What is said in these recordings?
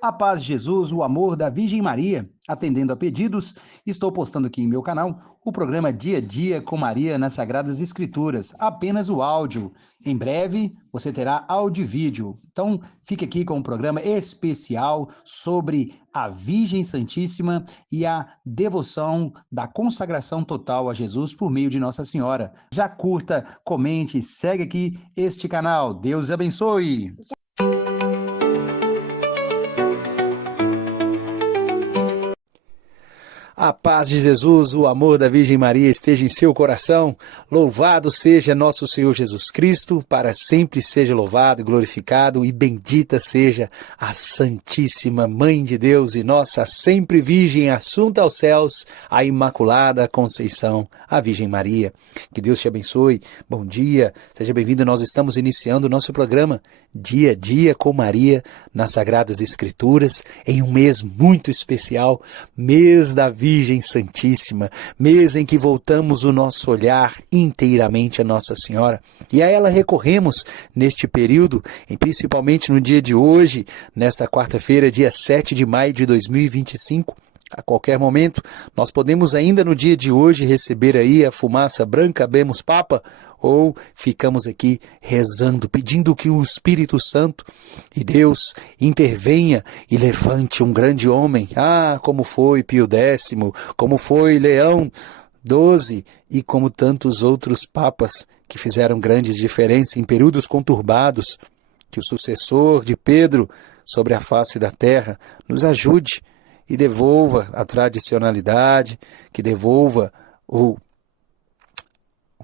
A paz de Jesus, o amor da Virgem Maria. Atendendo a pedidos, estou postando aqui em meu canal o programa Dia a Dia com Maria nas Sagradas Escrituras, apenas o áudio. Em breve você terá áudio e vídeo. Então fique aqui com um programa especial sobre a Virgem Santíssima e a devoção da consagração total a Jesus por meio de Nossa Senhora. Já curta, comente, segue aqui este canal. Deus abençoe! A paz de Jesus, o amor da Virgem Maria esteja em seu coração. Louvado seja nosso Senhor Jesus Cristo, para sempre seja louvado, glorificado e bendita seja a Santíssima Mãe de Deus e nossa sempre Virgem assunta aos céus, a Imaculada Conceição, a Virgem Maria. Que Deus te abençoe. Bom dia, seja bem-vindo. Nós estamos iniciando o nosso programa Dia a Dia com Maria nas Sagradas Escrituras, em um mês muito especial, mês da Virgem Santíssima, mês em que voltamos o nosso olhar inteiramente a Nossa Senhora. E a ela recorremos neste período, e principalmente no dia de hoje, nesta quarta-feira, dia 7 de maio de 2025. A qualquer momento, nós podemos ainda no dia de hoje receber aí a fumaça branca, bemos papa, ou ficamos aqui rezando, pedindo que o Espírito Santo e Deus intervenha e levante um grande homem. Como foi Pio X, como foi Leão XII e como tantos outros papas que fizeram grandes diferenças em períodos conturbados. Que o sucessor de Pedro sobre a face da terra nos ajude e devolva a tradicionalidade, que devolva o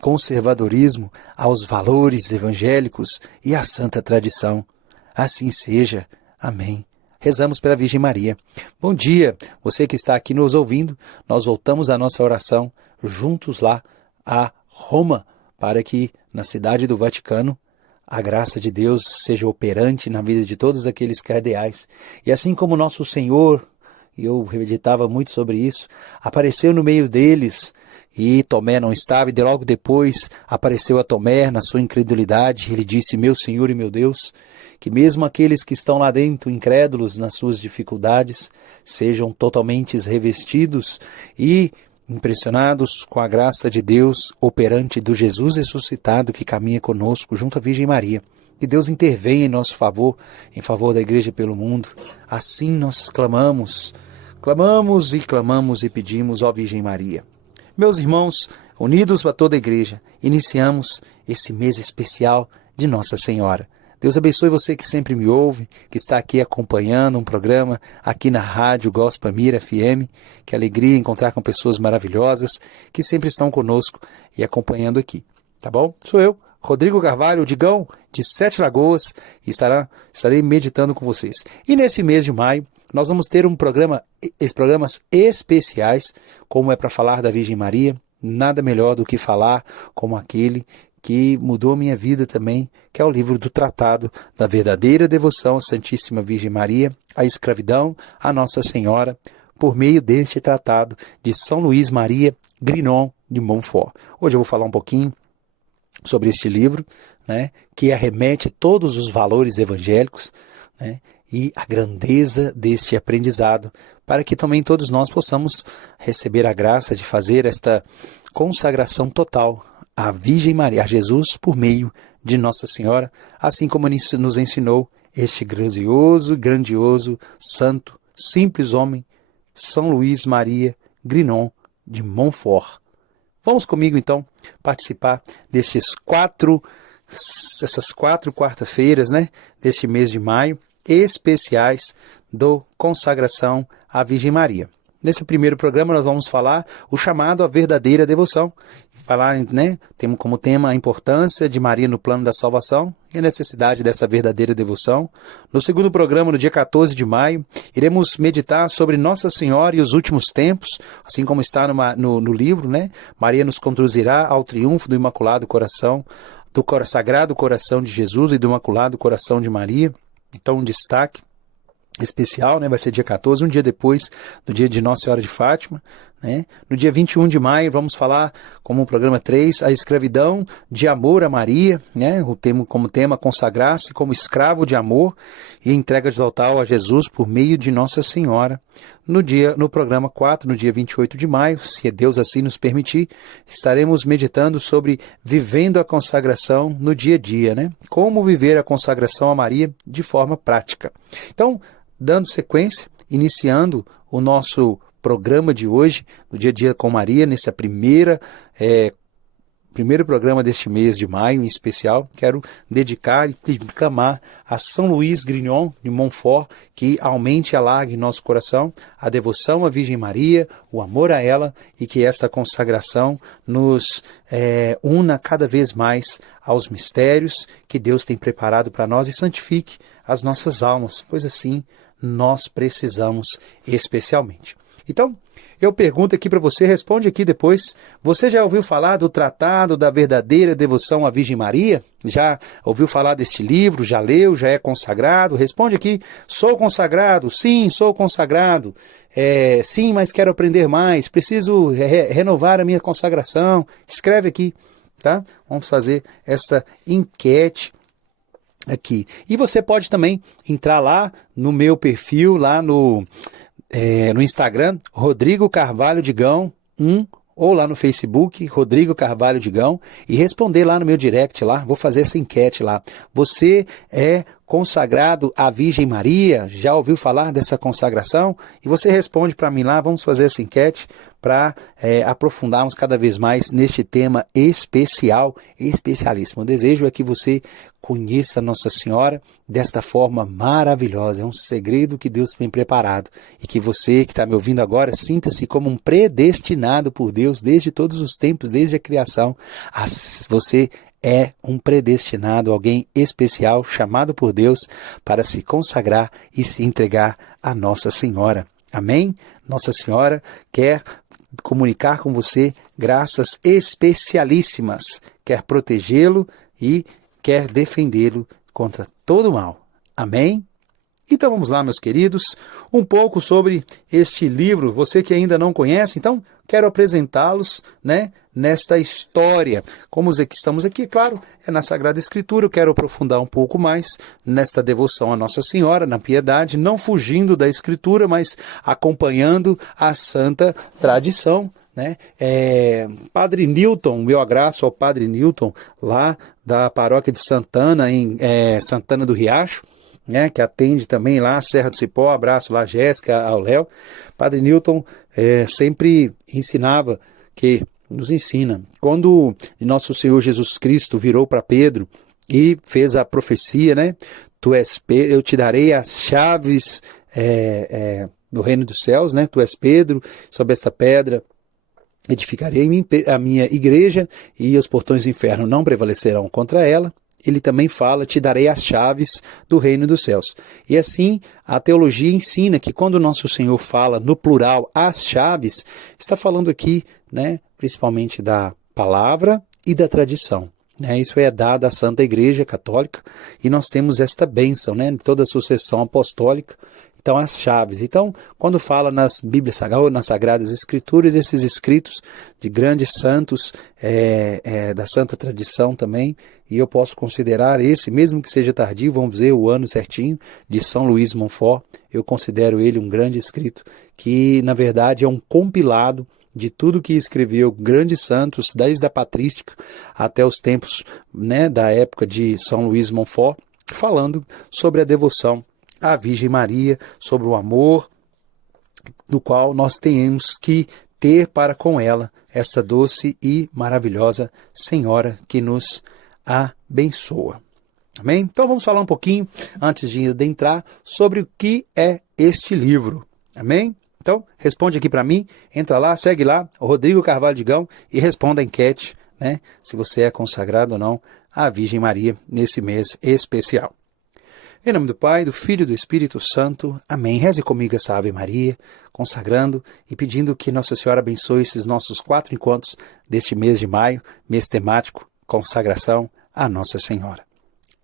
conservadorismo aos valores evangélicos e à santa tradição. Assim seja. Amém. Rezamos pela Virgem Maria. Bom dia, você que está aqui nos ouvindo. Nós voltamos à nossa oração juntos lá a Roma, para que na cidade do Vaticano a graça de Deus seja operante na vida de todos aqueles cardeais. E assim como nosso Senhor, e eu meditava muito sobre isso, apareceu no meio deles, e Tomé não estava, e logo depois apareceu a Tomé na sua incredulidade. Ele disse: meu Senhor e meu Deus. Que mesmo aqueles que estão lá dentro, incrédulos nas suas dificuldades, sejam totalmente revestidos e impressionados com a graça de Deus operante do Jesus ressuscitado que caminha conosco junto à Virgem Maria. Que Deus intervenha em nosso favor, em favor da Igreja pelo mundo. Assim nós clamamos e pedimos, ó Virgem Maria. Meus irmãos, unidos a toda a Igreja, iniciamos esse mês especial de Nossa Senhora. Deus abençoe você que sempre me ouve, que está aqui acompanhando um programa aqui na Rádio Gospel Mira FM. Que alegria encontrar com pessoas maravilhosas que sempre estão conosco e acompanhando aqui. Tá bom? Sou eu, Rodrigo Carvalho, o Digão, de Sete Lagoas, e estarei meditando com vocês. E nesse mês de maio, nós vamos ter programas especiais, como é para falar da Virgem Maria. Nada melhor do que falar como aquele que mudou minha vida também, que é o livro do Tratado da Verdadeira Devoção à Santíssima Virgem Maria, a escravidão à Nossa Senhora, por meio deste tratado de São Luís Maria Grignon de Montfort. Hoje eu vou falar um pouquinho sobre este livro, né, que arremete todos os valores evangélicos, né, e a grandeza deste aprendizado, para que também todos nós possamos receber a graça de fazer esta consagração total à Virgem Maria, a Jesus, por meio de Nossa Senhora, assim como nos ensinou este grandioso, santo, simples homem, São Luís Maria Grignon de Montfort. Vamos comigo, então, participar essas quatro quarta-feiras, né, deste mês de maio, especiais do consagração à Virgem Maria. Nesse primeiro programa nós vamos falar o chamado à verdadeira devoção. Falar, né, temos como tema a importância de Maria no plano da salvação e a necessidade dessa verdadeira devoção. No segundo programa, no dia 14 de maio, iremos meditar sobre Nossa Senhora e os últimos tempos, assim como está no livro, né? Maria nos conduzirá ao triunfo do Imaculado Coração, do Sagrado Coração de Jesus e do Imaculado Coração de Maria. Então, um destaque especial, né? Vai ser dia 14, um dia depois do dia de Nossa Senhora de Fátima, né? No dia 21 de maio vamos falar, como o programa 3, a escravidão de amor a Maria, né? Como tema consagrar-se como escravo de amor e entrega total a Jesus por meio de Nossa Senhora. No programa 4, no dia 28 de maio, se Deus assim nos permitir, estaremos meditando sobre vivendo a consagração no dia a dia, né? Como viver a consagração a Maria de forma prática. Então, dando sequência, iniciando o nosso programa de hoje, no dia a dia com Maria, nessa primeiro programa deste mês de maio em especial, quero dedicar e clamar a São Luís Grignon de Montfort, que aumente e alargue em nosso coração a devoção à Virgem Maria, o amor a ela, e que esta consagração nos una cada vez mais aos mistérios que Deus tem preparado para nós e santifique as nossas almas, pois assim nós precisamos especialmente. Então, eu pergunto aqui para você, responde aqui depois. Você já ouviu falar do Tratado da Verdadeira Devoção à Virgem Maria? Já ouviu falar deste livro? Já leu? Já é consagrado? Responde aqui, sou consagrado? Sim, sou consagrado. Sim, mas quero aprender mais. Preciso renovar a minha consagração. Escreve aqui, tá? Vamos fazer esta enquete aqui. E você pode também entrar lá no meu perfil, lá no Instagram, Rodrigo Carvalho Digão 1, ou lá no Facebook, Rodrigo Carvalho Digão, e responder lá no meu direct lá, vou fazer essa enquete lá. Você é consagrado à Virgem Maria? Já ouviu falar dessa consagração? E você responde para mim lá, vamos fazer essa enquete para aprofundarmos cada vez mais neste tema especialíssimo. O desejo é que você conheça Nossa Senhora desta forma maravilhosa. É um segredo que Deus tem preparado. E que você que está me ouvindo agora, sinta-se como um predestinado por Deus desde todos os tempos, desde a criação. Você é um predestinado, alguém especial, chamado por Deus para se consagrar e se entregar a Nossa Senhora. Amém? Nossa Senhora quer comunicar com você graças especialíssimas, quer protegê-lo e quer defendê-lo contra todo mal. Amém? Então vamos lá, meus queridos, um pouco sobre este livro, você que ainda não conhece, então quero apresentá-los, né, nesta história. Como estamos aqui, claro, é na Sagrada Escritura, eu quero aprofundar um pouco mais nesta devoção à Nossa Senhora, na piedade, não fugindo da Escritura, mas acompanhando a santa tradição, né? Padre Newton, meu abraço ao Padre Newton, lá da paróquia de Santana, em Santana do Riacho, né, que atende também lá a Serra do Cipó, abraço lá a Jéssica, ao Léo. Padre Newton sempre ensinava nos ensina, quando nosso Senhor Jesus Cristo virou para Pedro e fez a profecia, né, eu te darei as chaves do reino dos céus, né, tu és Pedro, sobre esta pedra edificarei a minha igreja e os portões do inferno não prevalecerão contra ela. Ele também fala, te darei as chaves do reino dos céus. E assim, a teologia ensina que quando nosso Senhor fala no plural as chaves, está falando aqui, né, principalmente da palavra e da tradição. Né? Isso é dado à Santa Igreja Católica e nós temos esta bênção, né, toda a sucessão apostólica. Então, as chaves. Então, quando fala nas Bíblias Sagradas, nas Sagradas Escrituras, esses escritos de grandes santos da Santa Tradição também, e eu posso considerar esse, mesmo que seja tardio, vamos dizer o ano certinho, de São Luís Montfort, eu considero ele um grande escrito, que na verdade é um compilado de tudo que escreveu grandes santos, desde a patrística até os tempos, né, da época de São Luís Montfort, falando sobre a devoção à Virgem Maria, sobre o amor do qual nós temos que ter para com ela, esta doce e maravilhosa Senhora que nos abençoa. Amém? Então vamos falar um pouquinho, antes de adentrar, sobre o que é este livro. Amém? Então, responde aqui para mim, entra lá, segue lá, Rodrigo Carvalho Digão, e responda a enquete, né, se você é consagrado ou não à Virgem Maria nesse mês especial. Em nome do Pai, do Filho e do Espírito Santo. Amém. Reze comigo essa Ave Maria, consagrando e pedindo que Nossa Senhora abençoe esses nossos 4 encontros deste mês de maio, mês temático, consagração à Nossa Senhora.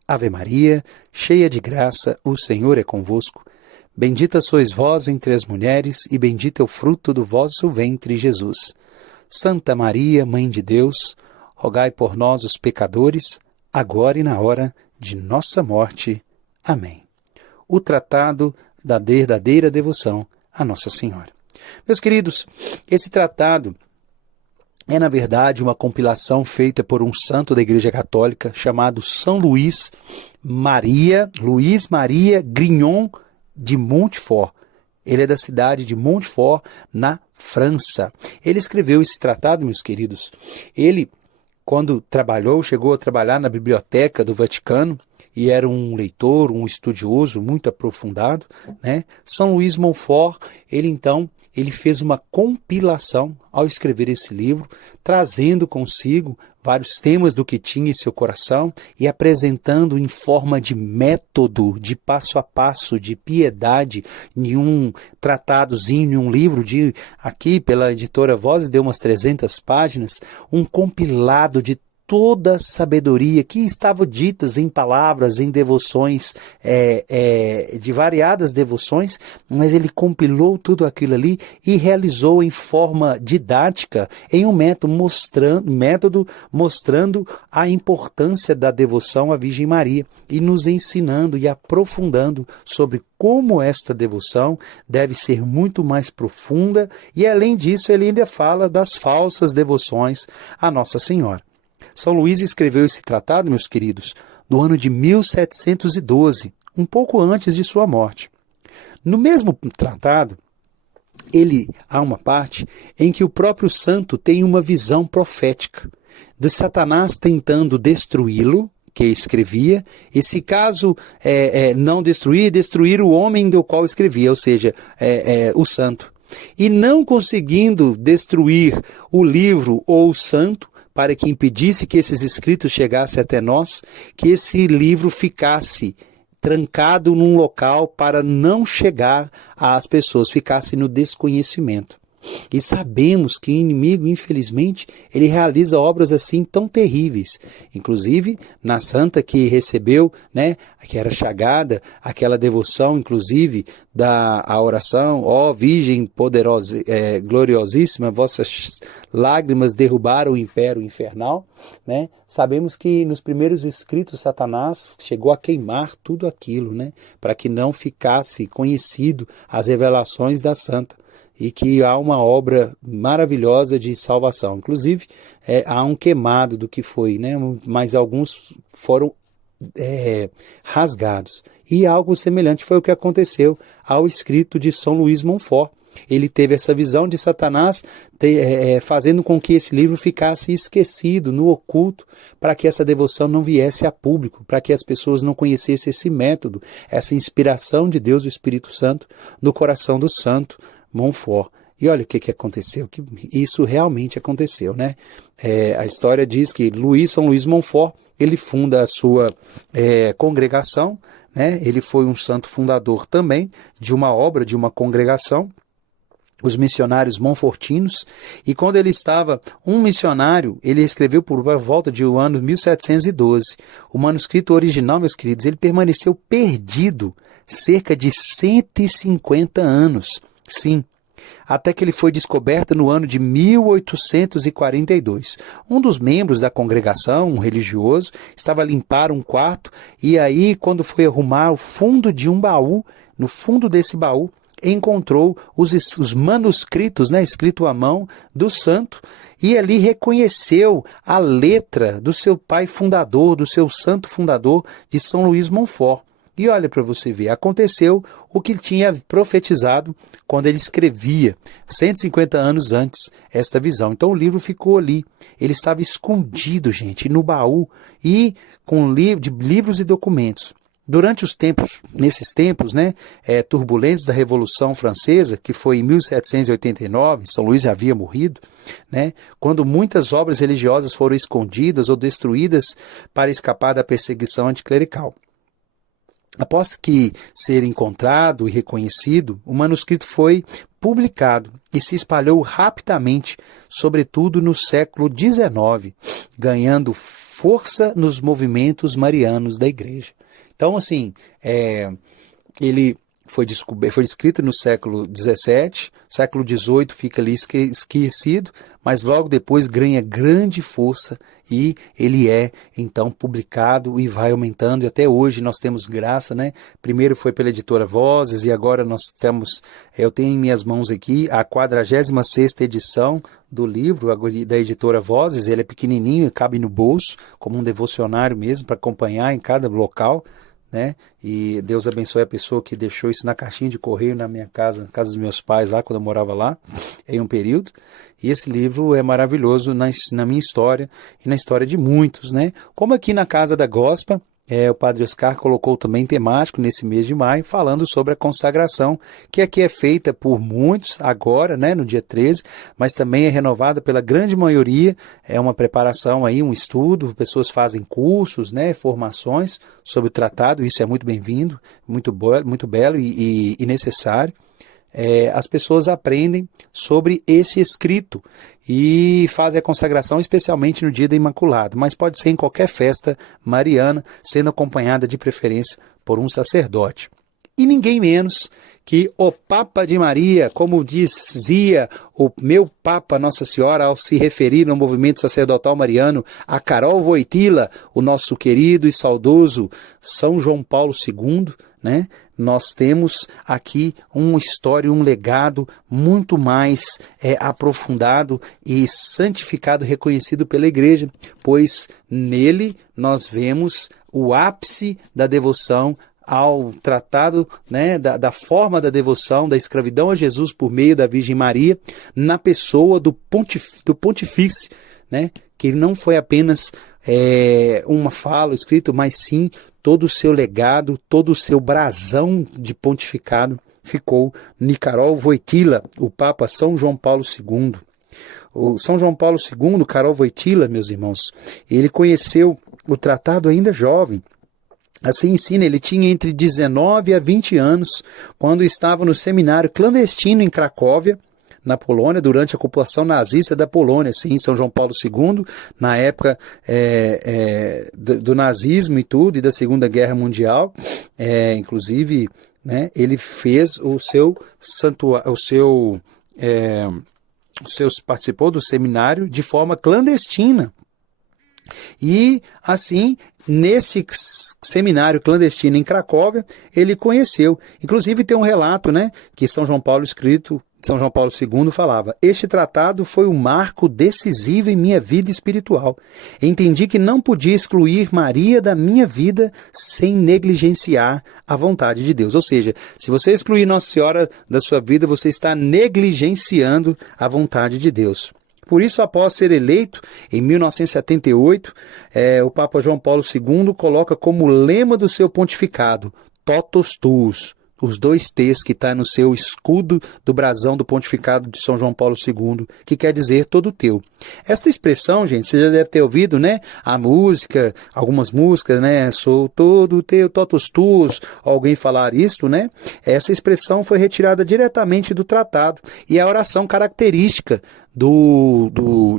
Ave Maria, cheia de graça, o Senhor é convosco. Bendita sois vós entre as mulheres, e bendito é o fruto do vosso ventre, Jesus. Santa Maria, Mãe de Deus, rogai por nós, os pecadores, agora e na hora de nossa morte. Amém. O tratado da verdadeira devoção a Nossa Senhora. Meus queridos, esse tratado é, na verdade, uma compilação feita por um santo da Igreja Católica chamado São Luís Maria Grignon de Montfort. Ele é da cidade de Montfort, na França. Ele escreveu esse tratado, meus queridos. Ele, quando chegou a trabalhar na Biblioteca do Vaticano, e era um leitor, um estudioso muito aprofundado, né? São Luís Montfort, ele fez uma compilação ao escrever esse livro, trazendo consigo vários temas do que tinha em seu coração e apresentando em forma de método, de passo a passo, de piedade, em um tratadozinho, em um livro aqui pela editora Vozes, deu umas 300 páginas, um compilado de toda a sabedoria que estava ditas em palavras, em devoções, de variadas devoções, mas ele compilou tudo aquilo ali e realizou em forma didática, em um método mostrando a importância da devoção à Virgem Maria e nos ensinando e aprofundando sobre como esta devoção deve ser muito mais profunda e, além disso, ele ainda fala das falsas devoções à Nossa Senhora. São Luís escreveu esse tratado, meus queridos, no ano de 1712, um pouco antes de sua morte. No mesmo tratado, há uma parte em que o próprio santo tem uma visão profética de Satanás tentando destruí-lo, que escrevia, e se caso não destruir o homem do qual escrevia, ou seja, o santo. E não conseguindo destruir o livro ou o santo, para que impedisse que esses escritos chegassem até nós, que esse livro ficasse trancado num local para não chegar às pessoas, ficasse no desconhecimento. E sabemos que o inimigo, infelizmente, ele realiza obras assim tão terríveis. Inclusive, na santa que recebeu, que era chagada, aquela devoção, inclusive, a oração, ó Virgem poderosa, gloriosíssima, vossas lágrimas derrubaram o império infernal. Sabemos que nos primeiros escritos Satanás chegou a queimar tudo aquilo, para que não ficasse conhecido as revelações da santa. E que há uma obra maravilhosa de salvação. Inclusive, há um queimado do que foi, mas alguns foram rasgados. E algo semelhante foi o que aconteceu ao escrito de São Luís Montfort. Ele teve essa visão de Satanás fazendo com que esse livro ficasse esquecido, no oculto, para que essa devoção não viesse a público, para que as pessoas não conhecessem esse método, essa inspiração de Deus, o Espírito Santo, no coração do santo Montfort. E olha o que aconteceu, que isso realmente aconteceu, a história diz que São Luís Montfort, ele funda a sua congregação, ele foi um santo fundador também de uma obra, de uma congregação, os missionários monfortinos, e quando ele estava um missionário, ele escreveu por volta de o ano 1712. O manuscrito original, meus queridos, ele permaneceu perdido cerca de 150 anos. Sim, até que ele foi descoberto no ano de 1842. Um dos membros da congregação, um religioso, estava a limpar um quarto e aí, quando foi arrumar o fundo de um baú, no fundo desse baú, encontrou os manuscritos, escrito à mão do santo, e ali reconheceu a letra do seu pai fundador, do seu santo fundador de São Luís Montfort. E olha para você ver, aconteceu o que tinha profetizado quando ele escrevia, 150 anos antes, esta visão. Então o livro ficou ali, ele estava escondido, gente, no baú e com livros e documentos. Durante nesses tempos, turbulentos da Revolução Francesa, que foi em 1789, São Luís já havia morrido, quando muitas obras religiosas foram escondidas ou destruídas para escapar da perseguição anticlerical. Após que ser encontrado e reconhecido, o manuscrito foi publicado e se espalhou rapidamente, sobretudo no século XIX, ganhando força nos movimentos marianos da Igreja. Então, assim, ele foi escrito no século XVII, século XVIII fica ali esquecido, mas logo depois ganha grande força e ele é então publicado e vai aumentando, e até hoje nós temos graça, né? Primeiro foi pela editora Vozes e agora nós temos, eu tenho em minhas mãos aqui a 46ª edição do livro da editora Vozes. Ele é pequenininho e cabe no bolso, como um devocionário mesmo, para acompanhar em cada local, né? E Deus abençoe a pessoa que deixou isso na caixinha de correio na minha casa, na casa dos meus pais lá, quando eu morava lá, em um período. E esse livro é maravilhoso na minha história e na história de muitos, né? Como aqui na Casa da Gospel, o Padre Oscar colocou também temático nesse mês de maio, falando sobre a consagração, que aqui é feita por muitos agora, né, no dia 13, mas também é renovada pela grande maioria. É uma preparação aí, um estudo, pessoas fazem cursos, né, formações sobre o tratado. Isso é muito bem-vindo, muito belo e necessário. As pessoas aprendem sobre esse escrito e fazem a consagração especialmente no dia da Imaculada, mas pode ser em qualquer festa mariana, sendo acompanhada de preferência por um sacerdote. E ninguém menos que o Papa de Maria, como dizia o meu Papa Nossa Senhora ao se referir no movimento sacerdotal mariano, a Carol Wojtyla, o nosso querido e saudoso São João Paulo II, né? Nós temos aqui uma história, um legado muito mais aprofundado e santificado, reconhecido pela Igreja, pois nele nós vemos o ápice da devoção ao tratado, né, da forma da devoção, da escravidão a Jesus por meio da Virgem Maria, na pessoa do pontifício, né, que não foi apenas uma fala escrita, mas sim todo o seu legado, todo o seu brasão de pontificado ficou em Carol Wojtyla, o Papa São João Paulo II. O São João Paulo II, Carol Wojtyla, meus irmãos, ele conheceu o tratado ainda jovem. Assim ensina, ele tinha entre 19 a 20 anos, quando estava no seminário clandestino em Cracóvia, na Polônia, durante a ocupação nazista da Polônia. Sim, São João Paulo II, na época do nazismo e tudo, e da Segunda Guerra Mundial, inclusive, né, ele fez participou do seminário de forma clandestina. E, assim, nesse seminário clandestino em Cracóvia, ele conheceu. Inclusive tem um relato, né, que São João Paulo II falava: este tratado foi um marco decisivo em minha vida espiritual. Entendi que não podia excluir Maria da minha vida sem negligenciar a vontade de Deus. Ou seja, se você excluir Nossa Senhora da sua vida, você está negligenciando a vontade de Deus. Por isso, após ser eleito, em 1978, o Papa João Paulo II coloca como lema do seu pontificado, Totus Tuus, os 2 T's que está no seu escudo do brasão do pontificado de São João Paulo II, que quer dizer todo teu. Esta expressão, gente, você já deve ter ouvido, né? A música, algumas músicas, né? Sou todo teu, totus tuus, alguém falar isto, né? Essa expressão foi retirada diretamente do tratado e é a oração característica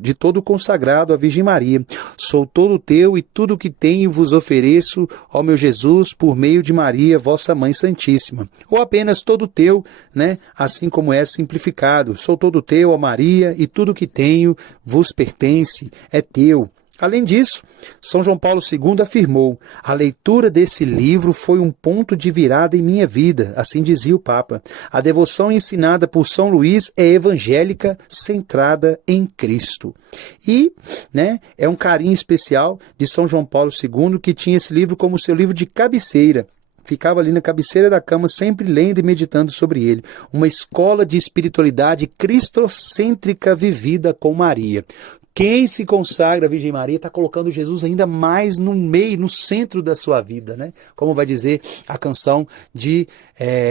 de todo consagrado à Virgem Maria. Sou todo teu e tudo que tenho vos ofereço, ó meu Jesus, por meio de Maria, vossa Mãe Santíssima. Ou apenas todo teu, né? Assim como é simplificado. Sou todo teu, ó Maria, e tudo que tenho vos pertence, é teu. Além disso, São João Paulo II afirmou: a leitura desse livro foi um ponto de virada em minha vida, assim dizia o Papa. A devoção ensinada por São Luís é evangélica, centrada em Cristo. E, né, é um carinho especial de São João Paulo II, que tinha esse livro como seu livro de cabeceira. Ficava ali na cabeceira da cama, sempre lendo e meditando sobre ele. Uma escola de espiritualidade cristocêntrica vivida com Maria. Quem se consagra à Virgem Maria está colocando Jesus ainda mais no meio, no centro da sua vida, né? Como vai dizer a canção de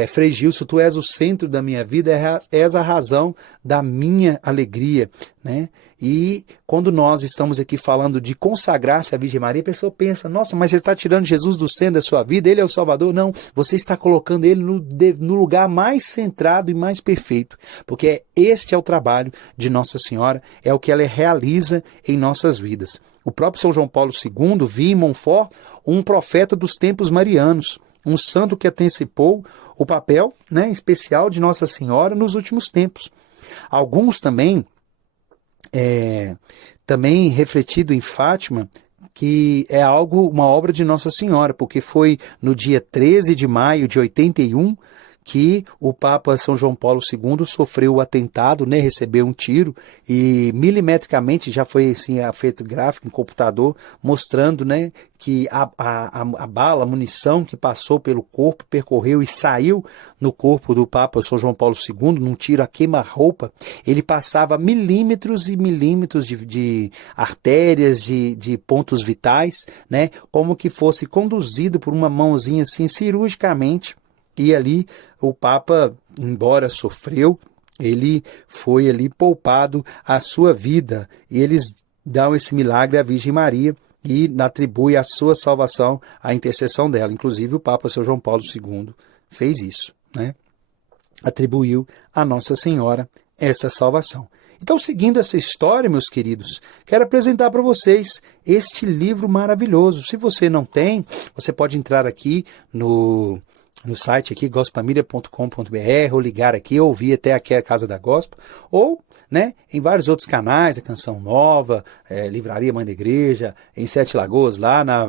Frei Gilson: tu és o centro da minha vida, és a razão da minha alegria, né? E quando nós estamos aqui falando de consagrar-se à Virgem Maria, a pessoa pensa: nossa, mas você está tirando Jesus do centro da sua vida, ele é o Salvador? Não, você está colocando ele no lugar mais centrado e mais perfeito, porque este é o trabalho de Nossa Senhora, é o que ela realiza em nossas vidas. O próprio São João Paulo II via em Montfort um profeta dos tempos marianos, um santo que antecipou o papel, né, especial de Nossa Senhora nos últimos tempos. Alguns também refletido em Fátima, que é uma obra de Nossa Senhora, porque foi no dia 13 de maio de 81 que o Papa São João Paulo II sofreu o atentado, né, recebeu um tiro e milimetricamente já foi assim, feito gráfico em computador, mostrando, né, que a bala, a munição que passou pelo corpo, percorreu e saiu no corpo do Papa São João Paulo II, num tiro a queima-roupa, ele passava milímetros e milímetros de artérias, de pontos vitais, né, como que fosse conduzido por uma mãozinha assim, cirurgicamente. E ali o Papa, embora sofreu, ele foi ali poupado a sua vida. E eles dão esse milagre à Virgem Maria e atribui a sua salvação à intercessão dela. Inclusive o Papa São João Paulo II fez isso, né? Atribuiu a Nossa Senhora esta salvação. Então, seguindo essa história, meus queridos, quero apresentar para vocês este livro maravilhoso. Se você não tem, você pode entrar aqui no site aqui, gospelmedia.com.br, ou ligar aqui, ou ouvir até aqui a Casa da Gospel, ou, né, em vários outros canais, a Canção Nova, Livraria Mãe da Igreja, em Sete Lagoas, lá na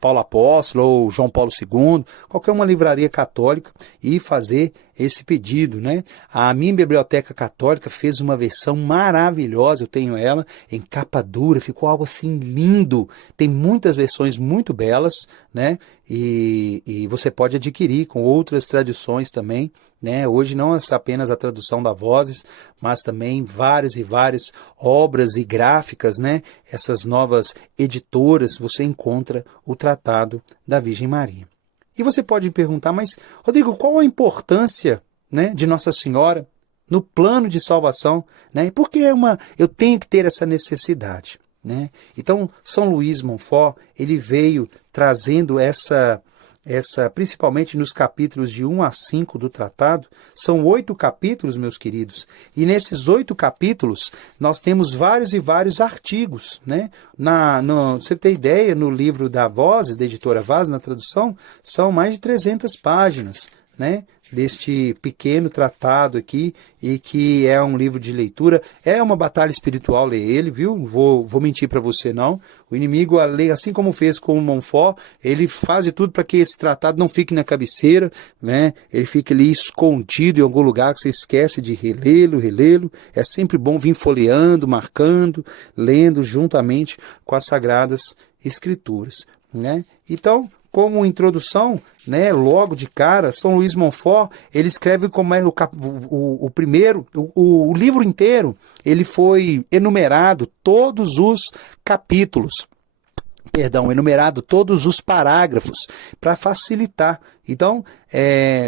Paulo Apóstolo, ou João Paulo II, qualquer uma livraria católica, e fazer esse pedido, né? A minha biblioteca católica fez uma versão maravilhosa, eu tenho ela em capa dura, ficou algo assim lindo, tem muitas versões muito belas, né? E você pode adquirir com outras traduções também, né? Hoje não é apenas a tradução da Vozes, mas também várias e várias obras e gráficas, né? Essas novas editoras, você encontra o Tratado da Virgem Maria. E você pode me perguntar, mas Rodrigo, qual a importância, né, de Nossa Senhora no plano de salvação, né? Por que eu tenho que ter essa necessidade, né? Então, São Luís Montfort, ele veio trazendo essa principalmente nos capítulos de 1 a 5 do tratado, são 8 capítulos, meus queridos, e nesses 8 capítulos nós temos vários e vários artigos, né? Você tem ideia, no livro da Vozes, da editora Vaz, na tradução, são mais de 300 páginas, né, deste pequeno tratado aqui, e que é um livro de leitura. É uma batalha espiritual ler ele, viu? Não vou mentir para você, não. O inimigo, assim como fez com o Montfort, ele faz de tudo para que esse tratado não fique na cabeceira, né? Ele fique ali escondido em algum lugar que você esquece de relê-lo. É sempre bom vir folheando, marcando, lendo juntamente com as Sagradas Escrituras, né? Então, como introdução, né, logo de cara, São Luís Montfort, ele escreve como é o primeiro, o livro inteiro, ele foi enumerado todos os capítulos, enumerado todos os parágrafos, para facilitar. Então,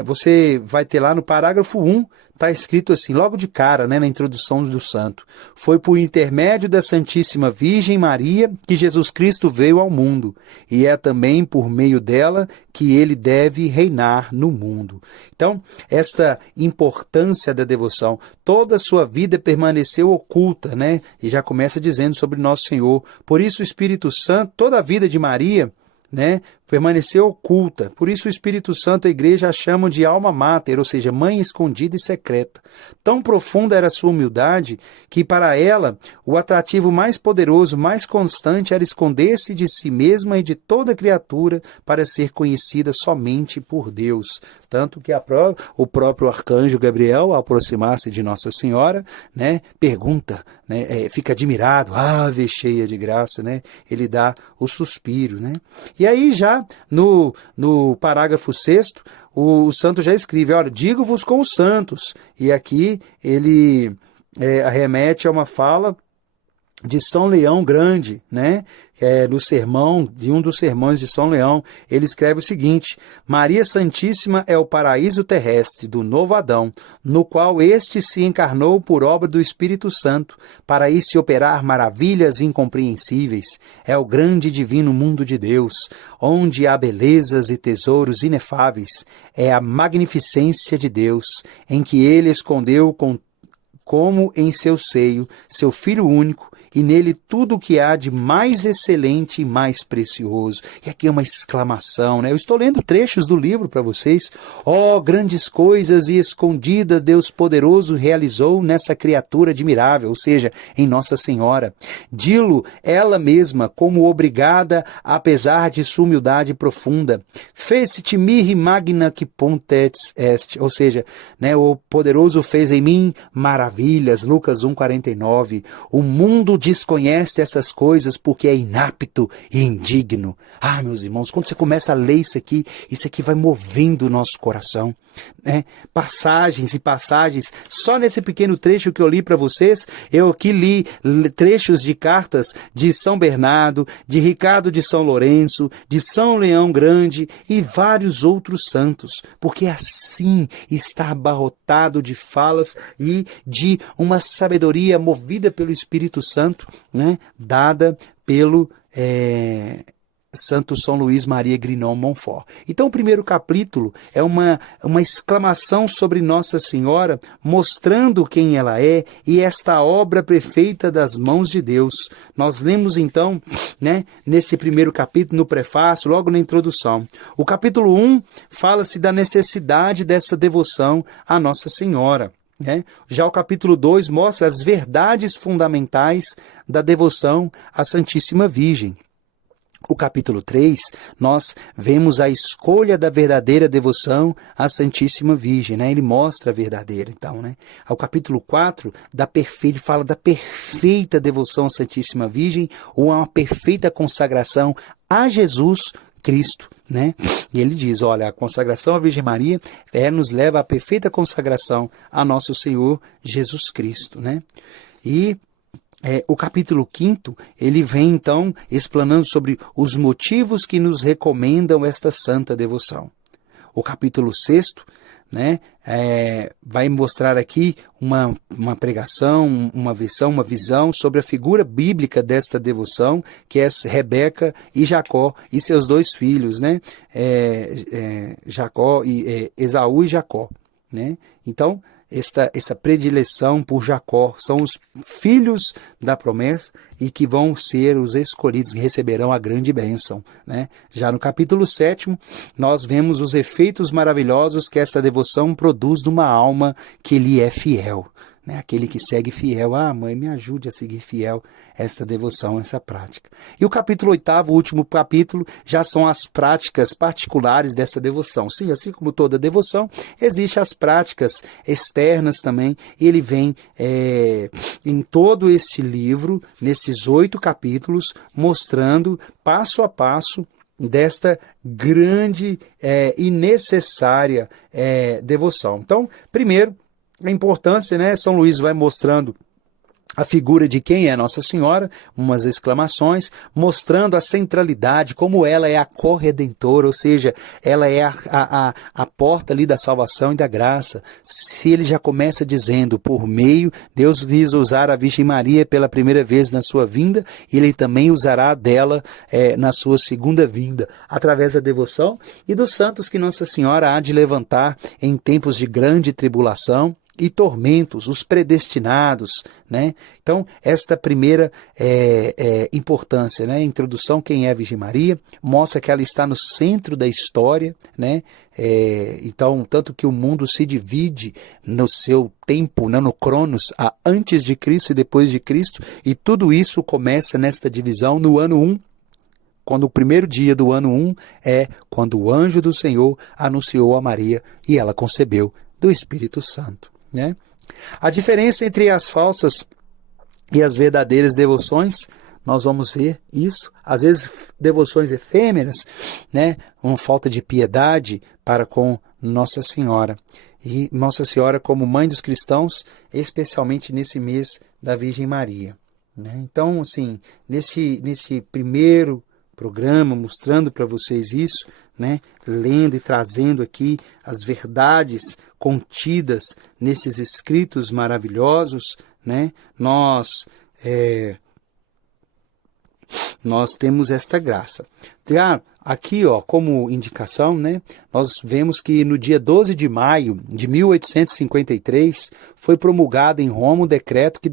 você vai ter lá no parágrafo 1, está escrito assim, logo de cara, né, na introdução do santo: foi por intermédio da Santíssima Virgem Maria que Jesus Cristo veio ao mundo, e é também por meio dela que ele deve reinar no mundo. Então, esta importância da devoção, toda a sua vida permaneceu oculta, né? E já começa dizendo sobre Nosso Senhor. Por isso o Espírito Santo, toda a vida de Maria, né, permaneceu oculta. Por isso o Espírito Santo, a igreja a chamam de alma mater, ou seja, mãe escondida e secreta. Tão profunda era a sua humildade que para ela o atrativo mais poderoso, mais constante era esconder-se de si mesma e de toda criatura para ser conhecida somente por Deus. Tanto que o próprio arcanjo Gabriel, ao aproximar-se de Nossa Senhora, né, pergunta, né, fica admirado, ave cheia de graça, né, ele dá o suspiro, né. E aí já no parágrafo 6º, o santo já escreve, olha, digo-vos com os santos, e aqui ele arremete a uma fala de São Leão Grande, né? No sermão, de um dos sermões de São Leão, ele escreve o seguinte: Maria Santíssima é o paraíso terrestre do novo Adão, no qual este se encarnou por obra do Espírito Santo, para aí se operar maravilhas incompreensíveis. É o grande e divino mundo de Deus, onde há belezas e tesouros inefáveis. É a magnificência de Deus, em que ele escondeu como em seu seio, seu Filho único, e nele tudo o que há de mais excelente e mais precioso. E aqui é uma exclamação, né? Eu estou lendo trechos do livro para vocês. Oh, grandes coisas e escondidas Deus poderoso realizou nessa criatura admirável, ou seja, em Nossa Senhora. Dilo ela mesma como obrigada, apesar de sua humildade profunda. Fez-te mihi magna que pontet est, ou seja, né, o poderoso fez em mim maravilhas, Lucas 1,49. O mundo desconhece essas coisas porque é inapto e indigno. Ah, meus irmãos, quando você começa a ler isso aqui vai movendo o nosso coração. Né? Passagens e passagens. Só nesse pequeno trecho que eu li para vocês, eu aqui li trechos de cartas de São Bernardo, de Ricardo de São Lourenço, de São Leão Grande e vários outros santos, porque assim está abarrotado de falas e de uma sabedoria movida pelo Espírito Santo, né? Dada pelo Santo São Luís Maria Grignon Montfort. Então o primeiro capítulo é uma exclamação sobre Nossa Senhora, mostrando quem ela é e esta obra perfeita das mãos de Deus. Nós lemos então, né, nesse primeiro capítulo, no prefácio, logo na introdução. O capítulo 1 fala-se da necessidade dessa devoção à Nossa Senhora. Já o capítulo 2 mostra as verdades fundamentais da devoção à Santíssima Virgem. O capítulo 3, nós vemos a escolha da verdadeira devoção à Santíssima Virgem, né? Ele mostra a verdadeira, então, né? Ao capítulo 4, ele fala da perfeita devoção à Santíssima Virgem, ou a uma perfeita consagração a Jesus Cristo, né? E ele diz, olha, a consagração à Virgem Maria nos leva à perfeita consagração a nosso Senhor Jesus Cristo, né? E o capítulo 5, ele vem então explanando sobre os motivos que nos recomendam esta santa devoção. O capítulo 6, né, vai mostrar aqui uma pregação, uma visão sobre a figura bíblica desta devoção, que é Rebeca e Jacó e seus dois filhos, né, Esaú e Jacó, né? Então, essa predileção por Jacó são os filhos da promessa e que vão ser os escolhidos, que receberão a grande bênção, né? Já no capítulo 7, nós vemos os efeitos maravilhosos que esta devoção produz numa alma que lhe é fiel, né? Aquele que segue fiel. Mãe, me ajude a seguir fiel esta devoção, essa prática. E o capítulo 8, o último capítulo, já são as práticas particulares desta devoção. Sim, assim como toda devoção, existem as práticas externas também, e ele vem em todo este livro, nesses 8 capítulos, mostrando passo a passo desta grande e necessária devoção. Então, primeiro, a importância, né? São Luís vai mostrando a figura de quem é Nossa Senhora, umas exclamações, mostrando a centralidade, como ela é a corredentora, ou seja, ela é a porta ali da salvação e da graça. Se ele já começa dizendo, por meio, Deus quis usar a Virgem Maria pela primeira vez na sua vinda, ele também usará dela na sua segunda vinda, através da devoção e dos santos que Nossa Senhora há de levantar em tempos de grande tribulação e tormentos, os predestinados, né? Então, esta primeira importância, né? Introdução, quem é a Virgem Maria, mostra que ela está no centro da história, né? Então, tanto que o mundo se divide no seu tempo, né? No Cronos, antes de Cristo e depois de Cristo, e tudo isso começa nesta divisão no ano 1, quando o primeiro dia do ano 1 é quando o anjo do Senhor anunciou a Maria e ela concebeu do Espírito Santo, né? A diferença entre as falsas e as verdadeiras devoções, nós vamos ver isso. Às vezes, devoções efêmeras, né? Uma falta de piedade para com Nossa Senhora. E Nossa Senhora como mãe dos cristãos, especialmente nesse mês da Virgem Maria, né? Então, assim, nesse primeiro programa, mostrando para vocês isso, né? Lendo e trazendo aqui as verdades contidas nesses escritos maravilhosos, né? Nós temos esta graça. aqui, ó, como indicação, né, nós vemos que no dia 12 de maio de 1853 foi promulgado em Roma um decreto que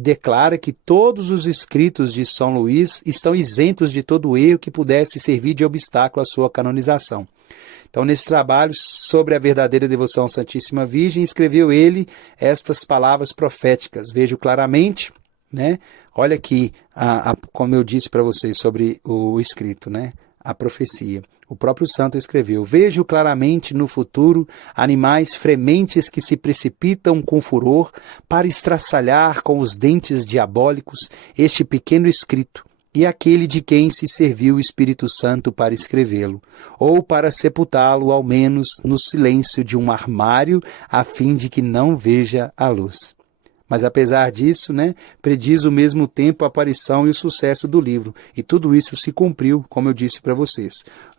declara que todos os escritos de São Luís estão isentos de todo erro que pudesse servir de obstáculo à sua canonização. Então, nesse trabalho sobre a verdadeira devoção à Santíssima Virgem, escreveu ele estas palavras proféticas. Vejo claramente, né? Olha aqui, como eu disse para vocês sobre o escrito, né? A profecia. O próprio santo escreveu: vejo claramente no futuro animais frementes que se precipitam com furor para estraçalhar com os dentes diabólicos este pequeno escrito, e aquele de quem se serviu o Espírito Santo para escrevê-lo, ou para sepultá-lo, ao menos, no silêncio de um armário, a fim de que não veja a luz. Mas, apesar disso, né, prediz ao mesmo tempo a aparição e o sucesso do livro. E tudo isso se cumpriu, como eu disse para vocês.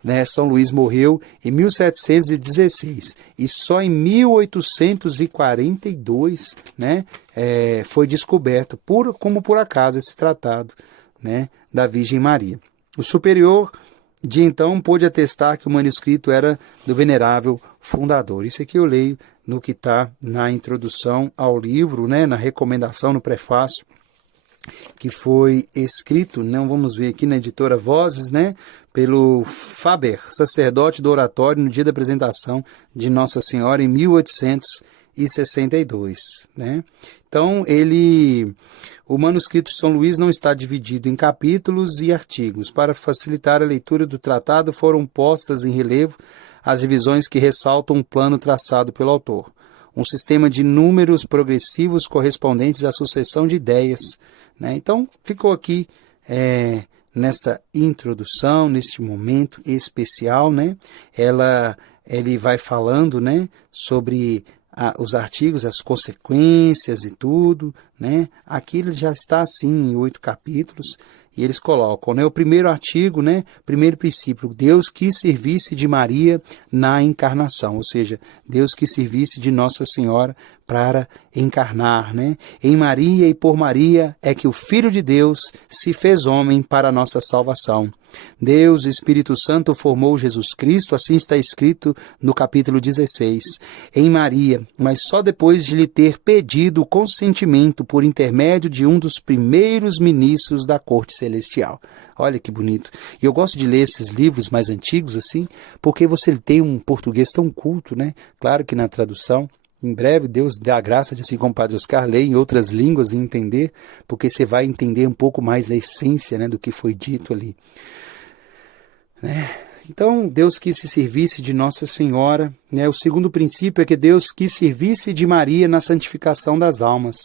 Né, São Luís morreu em 1716 e só em 1842, né, foi descoberto, como por acaso, esse tratado, né, da Virgem Maria. O superior de então pôde atestar que o manuscrito era do venerável fundador. Isso aqui eu leio no que está na introdução ao livro, né, na recomendação, no prefácio, que foi escrito, não vamos ver aqui na editora Vozes, né, pelo Faber, sacerdote do oratório, no dia da apresentação de Nossa Senhora, em 1862. Né? Então, o manuscrito de São Luís não está dividido em capítulos e artigos. Para facilitar a leitura do tratado, foram postas em relevo as divisões que ressaltam um plano traçado pelo autor. Um sistema de números progressivos correspondentes à sucessão de ideias. Né? Então, ficou aqui nesta introdução, neste momento especial, né? Ele vai falando, né, sobre os artigos, as consequências e tudo, né? Aqui ele já está assim em 8 capítulos, e eles colocam, né, o primeiro artigo, né, primeiro princípio: Deus quis servir-se de Maria na encarnação, ou seja, Deus quis servir-se de Nossa Senhora para encarnar, né? Em Maria e por Maria é que o Filho de Deus se fez homem para a nossa salvação. Deus, Espírito Santo, formou Jesus Cristo, assim está escrito no capítulo 16. Em Maria, mas só depois de lhe ter pedido o consentimento por intermédio de um dos primeiros ministros da corte celestial. Olha que bonito. E eu gosto de ler esses livros mais antigos assim, porque você tem um português tão culto, né? Claro que na tradução, em breve, Deus dá a graça de, assim como o Padre Oscar, ler em outras línguas e entender, porque você vai entender um pouco mais da essência, né, do que foi dito ali. Né? Então, Deus quis se servir-se de Nossa Senhora. Né? O segundo princípio é que Deus quis servir-se de Maria na santificação das almas.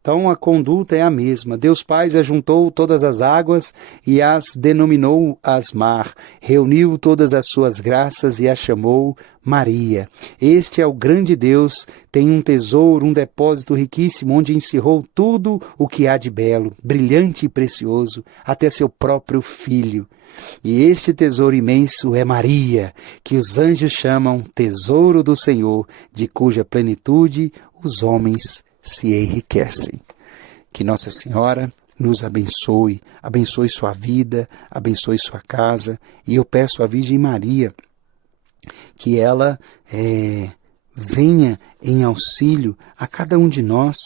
Então, a conduta é a mesma. Deus Pai ajuntou todas as águas e as denominou as mar. Reuniu todas as suas graças e a chamou Maria. Este é o grande Deus, tem um tesouro, um depósito riquíssimo, onde encerrou tudo o que há de belo, brilhante e precioso, até seu próprio Filho. E este tesouro imenso é Maria, que os anjos chamam tesouro do Senhor, de cuja plenitude os homens se enriquecem. Que Nossa Senhora nos abençoe, abençoe sua vida, abençoe sua casa, e eu peço à Virgem Maria que ela venha em auxílio a cada um de nós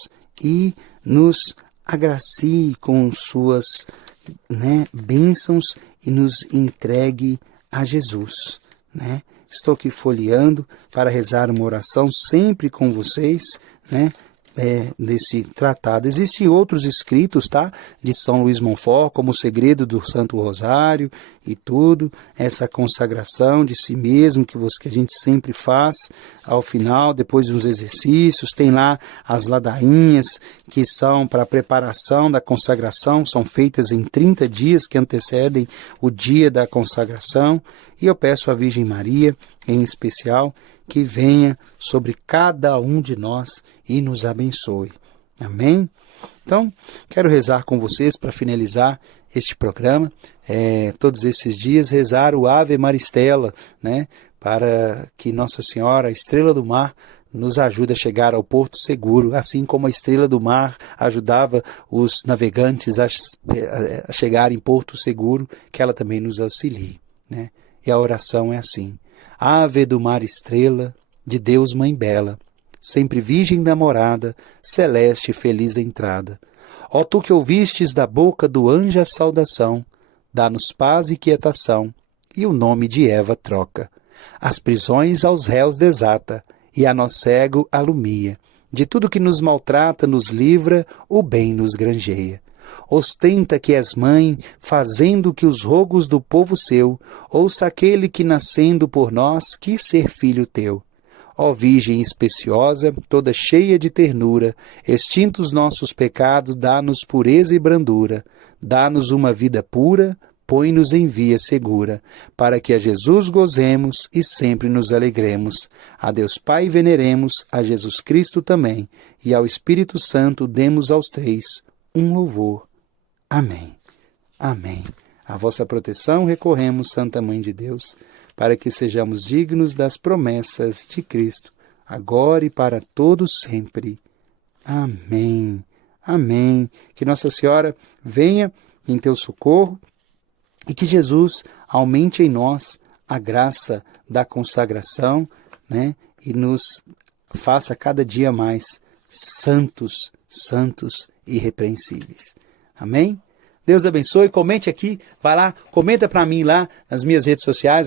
e nos agracie com suas, né, bênçãos e nos entregue a Jesus. Né? Estou aqui folheando para rezar uma oração sempre com vocês, né? Desse tratado. Existem outros escritos, tá? De São Luís Montfort, como o segredo do Santo Rosário e tudo, essa consagração de si mesmo que a gente sempre faz ao final, depois dos exercícios. Tem lá as ladainhas que são para a preparação da consagração, são feitas em 30 dias que antecedem o dia da consagração. E eu peço à Virgem Maria, em especial, que venha sobre cada um de nós e nos abençoe. Amém? Então, quero rezar com vocês para finalizar este programa. Todos esses dias rezar o Ave Maristela, né? Para que Nossa Senhora, a estrela do mar, nos ajuda a chegar ao porto seguro, assim como a estrela do mar ajudava os navegantes a chegar em porto seguro, que ela também nos auxilie, né? E a oração é assim: Ave do mar estrela, de Deus mãe bela, sempre virgem da morada, celeste e feliz entrada. Ó tu que ouvistes da boca do anjo a saudação, dá-nos paz e quietação, e o nome de Eva troca. As prisões aos réus desata, e a nós cego alumia. De tudo que nos maltrata nos livra, o bem nos granjeia. Ostenta que és mãe, fazendo que os rogos do povo seu, ouça aquele que nascendo por nós quis ser filho teu. Ó Virgem especiosa, toda cheia de ternura, extintos nossos pecados, dá-nos pureza e brandura, dá-nos uma vida pura, põe-nos em via segura, para que a Jesus gozemos e sempre nos alegremos. A Deus Pai veneremos, a Jesus Cristo também, e ao Espírito Santo demos aos três um louvor. Amém. Amém. A vossa proteção recorremos, Santa Mãe de Deus, para que sejamos dignos das promessas de Cristo, agora e para todos sempre. Amém. Amém. Que Nossa Senhora venha em teu socorro, e que Jesus aumente em nós a graça da consagração, né? E nos faça cada dia mais santos, santos e irrepreensíveis. Amém? Deus abençoe, comente aqui, vai lá, comenta para mim lá nas minhas redes sociais,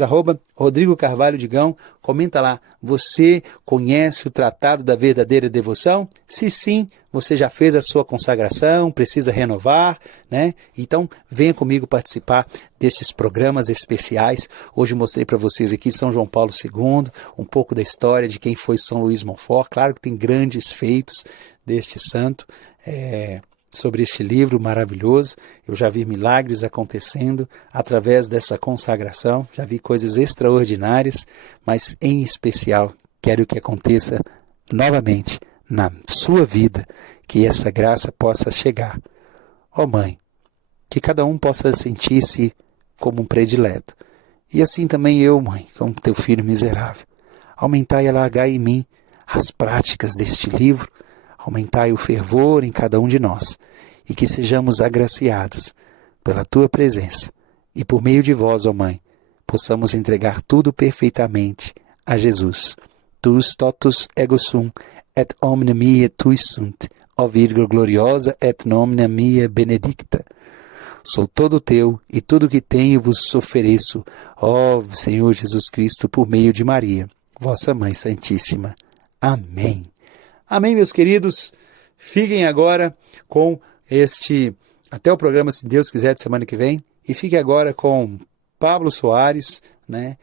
@RodrigoCarvalhoDigão, comenta lá, você conhece o Tratado da Verdadeira Devoção? Se sim, você já fez a sua consagração, precisa renovar, né? Então, venha comigo participar desses programas especiais. Hoje mostrei para vocês aqui São João Paulo II, um pouco da história de quem foi São Luís Montfort. Claro que tem grandes feitos deste santo, sobre este livro maravilhoso. Eu já vi milagres acontecendo através dessa consagração, já vi coisas extraordinárias, mas em especial quero que aconteça novamente na sua vida, que essa graça possa chegar. Ó Mãe, que cada um possa sentir-se como um predileto. E assim também eu, Mãe, como teu filho miserável. Aumentai e alargai em mim as práticas deste livro, aumentai o fervor em cada um de nós, e que sejamos agraciados pela tua presença, e por meio de vós, ó Mãe, possamos entregar tudo perfeitamente a Jesus. Tuus totus ego sum, et omnia mia tuis sunt, ó Virgo gloriosa, et nomina mia benedicta. Sou todo teu, e tudo que tenho vos ofereço, ó Senhor Jesus Cristo, por meio de Maria, vossa Mãe Santíssima. Amém. Amém, meus queridos. Fiquem agora com até o programa, se Deus quiser, de semana que vem. E fiquem agora com Pablo Soares, né?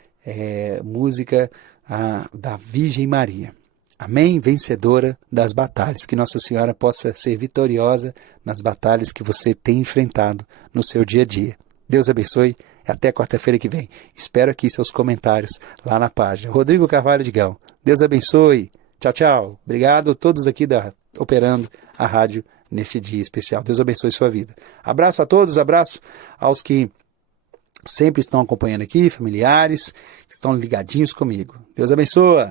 Música da Virgem Maria. Amém? Vencedora das batalhas. Que Nossa Senhora possa ser vitoriosa nas batalhas que você tem enfrentado no seu dia a dia. Deus abençoe. Até quarta-feira que vem. Espero aqui seus comentários lá na página. Rodrigo Carvalho Digão. Deus abençoe. Tchau, tchau. Obrigado a todos aqui operando a rádio neste dia especial. Deus abençoe sua vida. Abraço a todos, abraço aos que sempre estão acompanhando aqui, familiares, estão ligadinhos comigo. Deus abençoe.